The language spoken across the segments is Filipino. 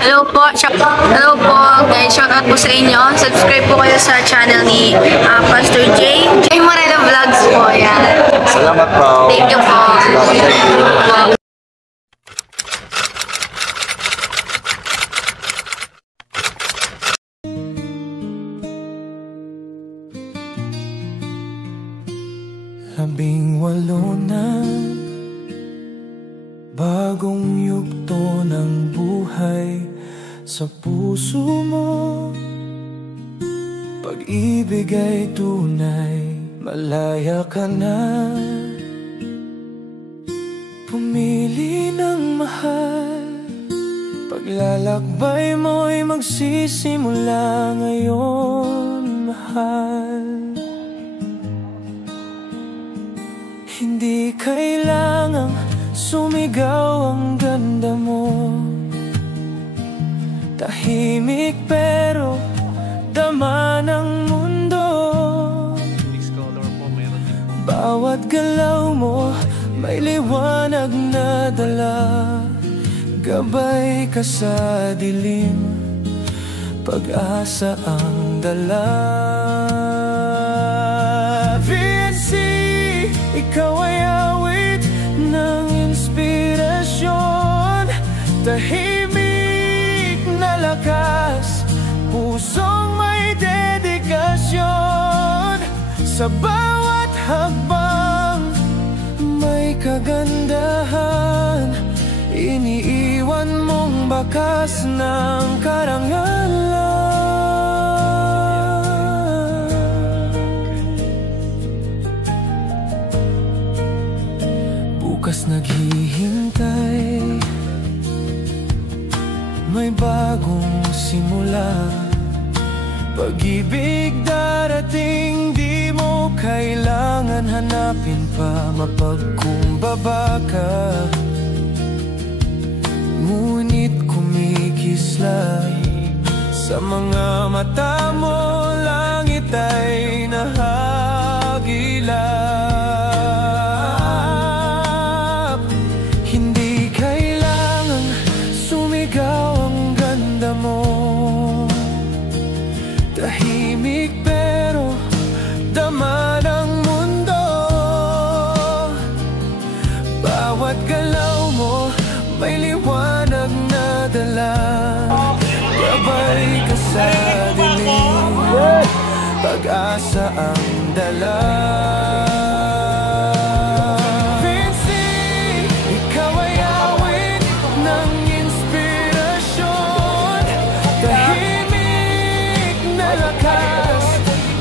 Hello po guys, shoutout po sa inyo. Subscribe po kayo sa channel ni Pastor J. Moreno Vlogs po. Yan. Salamat po. Thank you po. Salamat. Labing-walo na bagong yugto ng buhay sa puso mo. Pag-ibig ay tunay, malaya ka na. Pumili ng mahal, paglalakbay mo'y magsisimula ngayon, mahal. Hindi kailangang sumigaw ang ganda mo. Tahimik pero dama ng mundo. Bawat galaw mo may liwanag na dala. Gabay ka sa dilim, pag-asa ang dala. Ikaw ay awit ng inspirasyon, tahimik na lakas, pusong may dedikasyon. Sa bawat hakbang may kagandahan, iniiwan mong bakas ng karangalan. Bukas naghihintay, may bagong simula. Pag-ibig darating, di mo kailangan hanapin pa. Mapagkumbaba ka, ngunit kumikislay. Sa mga mata mo, langit ay nahagilap. Tahimik pero dama ng mundo. Bawat galaw mo may liwanag na dala. Gabay ka sa dilim, pag-asa ang dala.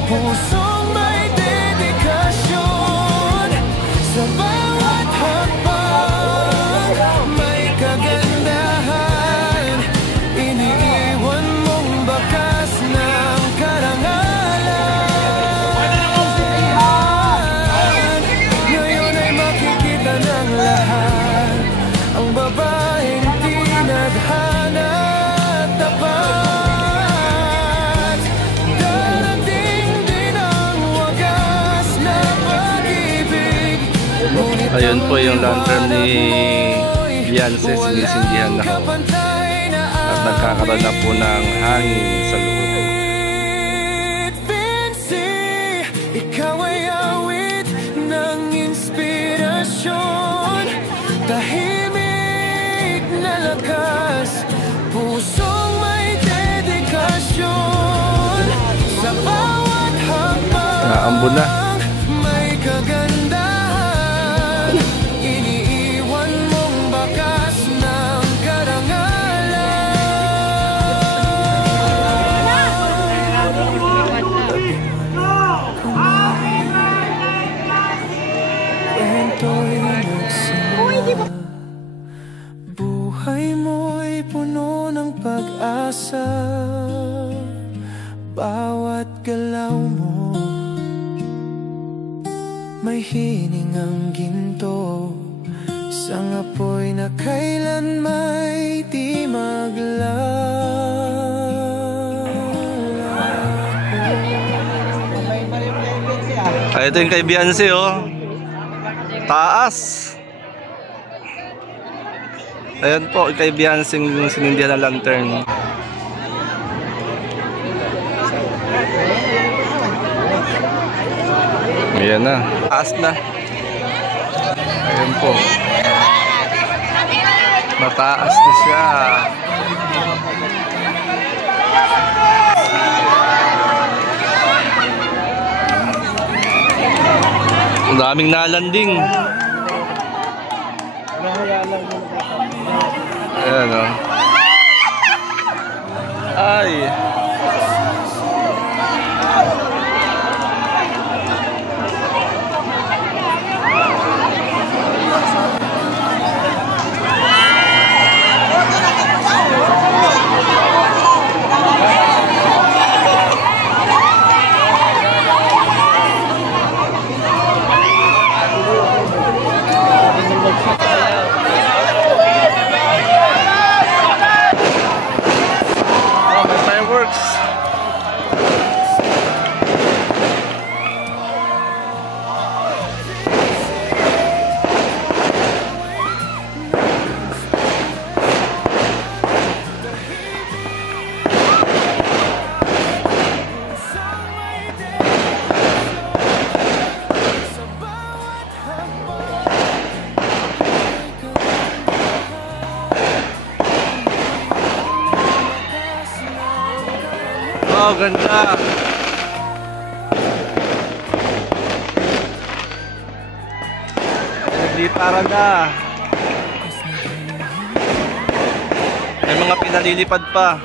Pusong may dedikasyon, sa bawat hakbang may kagandahan, iniiwan mong bakas ng karangalan. Ngayon ay makikita ng lahat ang babaeng tinadhana at tapat. Ayun po yung lantern ni Beyonce, sinisindihan na ho. At nagkakaroon na po ng hangin sa loob. Ikaw ay awit ng inspirasyon, tahimik na lakas, pusong may dedikasyon. Sa bawat hakbang Naambon na. may kagandahan, iniiwan mong bakas ng karangalan. Kwento'y nagsimula, buhay mo'y puno ng pag-asa. Bawat galaw mo may hiningang ginto, isang apoy na kailan may di Ay, ito yung kay Beyonce, oh. Taas. Ayan po, kay Biansing sinindihan ng lantern. Ayan na, taas na. Ayan po. Mataas na siya. Ang daming nalanding. Ayan o. Ay. Oh, ganda. Naglipara na. May mga pinalilipad pa.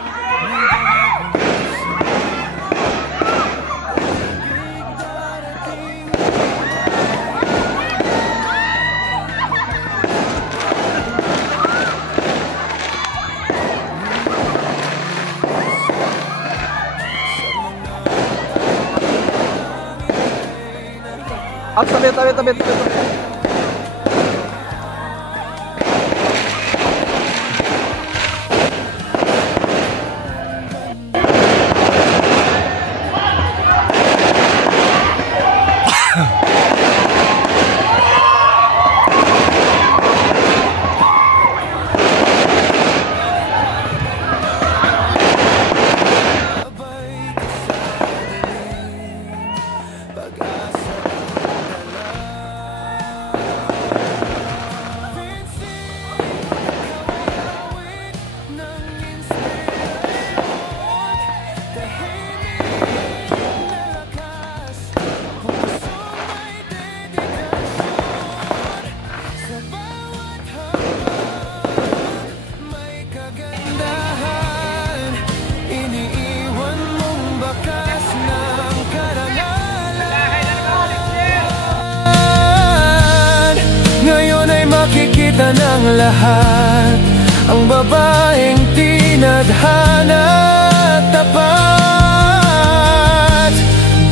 Tabi. Makikita ng lahat ang babaeng tinadhana at tapat.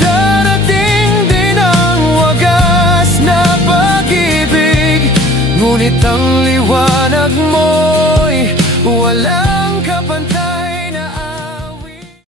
Darating din ang wagas na pag-ibig, ngunit ang liwanag mo'y wala.